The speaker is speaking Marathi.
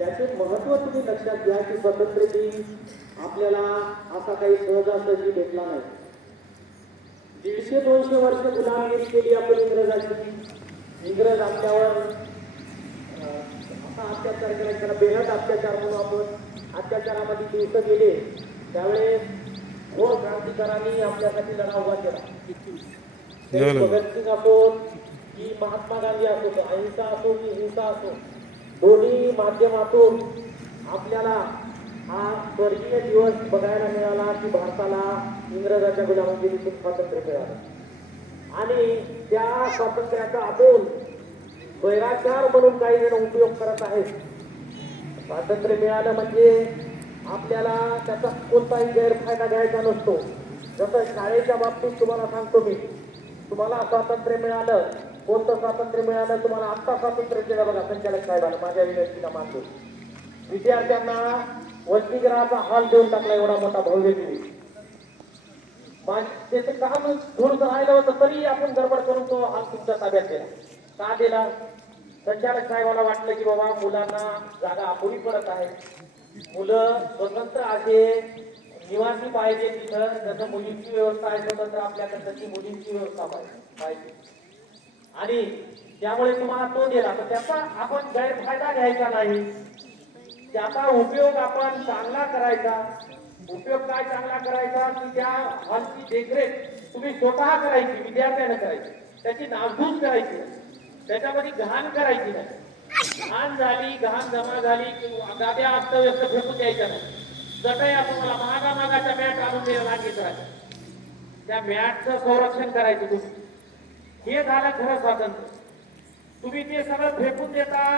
त्याचे महत्त्व तुम्ही लक्षात घ्या की स्वातंत्र्य दिन आपल्याला असा काही सहजासहजी भेटला नाही. 150-200 वर्ष गुलामगिरी केली आपण इंग्रजांची. इंग्रज आपल्यावर असा अत्याचार केला, त्याला बेहद अत्याचार म्हणून आपण अत्याचारामध्ये दिवस गेले. त्यावेळेस घोर क्रांतिकारांनी आपल्यासाठी लढा उभा केला. भगतसिंग असो की महात्मा गांधी असो, अहिंसा असो की हिंसा असो, दोन्ही माध्यमातून आपल्याला हा स्वर्गीय दिवस बघायला मिळाला की भारताला इंग्रजाच्या गुलामगिरीतून स्वातंत्र्य मिळालं. आणि त्या स्वातंत्र्याचा आपण वैराचार म्हणून काही जण उपयोग करत आहेत. स्वातंत्र्य मिळालं म्हणजे आपल्याला त्याचा कोणताही गैरफायदा घ्यायचा नसतो. जसं शाळेच्या बाबतीत तुम्हाला सांगतो मी, तुम्हाला स्वातंत्र्य मिळालं, कोणतं स्वातंत्र्य मिळालं तुम्हाला आत्ता स्वातंत्र्य दिलं बघा संचालक साहेबांना, माझ्या विनंतीला मानतो. विद्यार्थ्यांना वसतिगृहाचा हॉल देऊन टाकला, एवढा मोठा भव्य दिवस. त्याचं काम थोडंसं राहिलं होतं तरी आपण गडबड करून तो हॉल तुमच्या ताब्यात दिला. का दिला? संचालक साहेबांना वाटलं की बाबा मुलांना जागा अपुरी पडत आहे, मुलं स्वतंत्र असे निवासी पाहिजे तिथं, जसं मुलींची व्यवस्था आहे स्वतंत्र आपल्याकडे तशी मुलींची व्यवस्था पाहिजे. आणि त्यामुळे तुम्हाला तो दिला, तर त्याचा आपण गैरफायदा घ्यायचा नाही, त्याचा उपयोग आपण चांगला करायचा. उपयोग काय चांगला करायचा की त्या हॉलची देखरेख तुम्ही स्वतः करायची, विद्यार्थ्याने करायची, त्याची नासधूस करायची, त्याच्यामध्ये घाण करायची नाही. घाण झाली, घाण जमा झाली की गाद्या अस्तव्यस्त फेकून द्यायच्या नाही. जटया तुम्हाला मागाच्या मॅट आणून द्यायला लागेल राहायचं, त्या मॅटचं संरक्षण करायचं तुम्ही. हे झालं खरं स्वातंत्र्य. तुम्ही ते सगळं फेकून देता.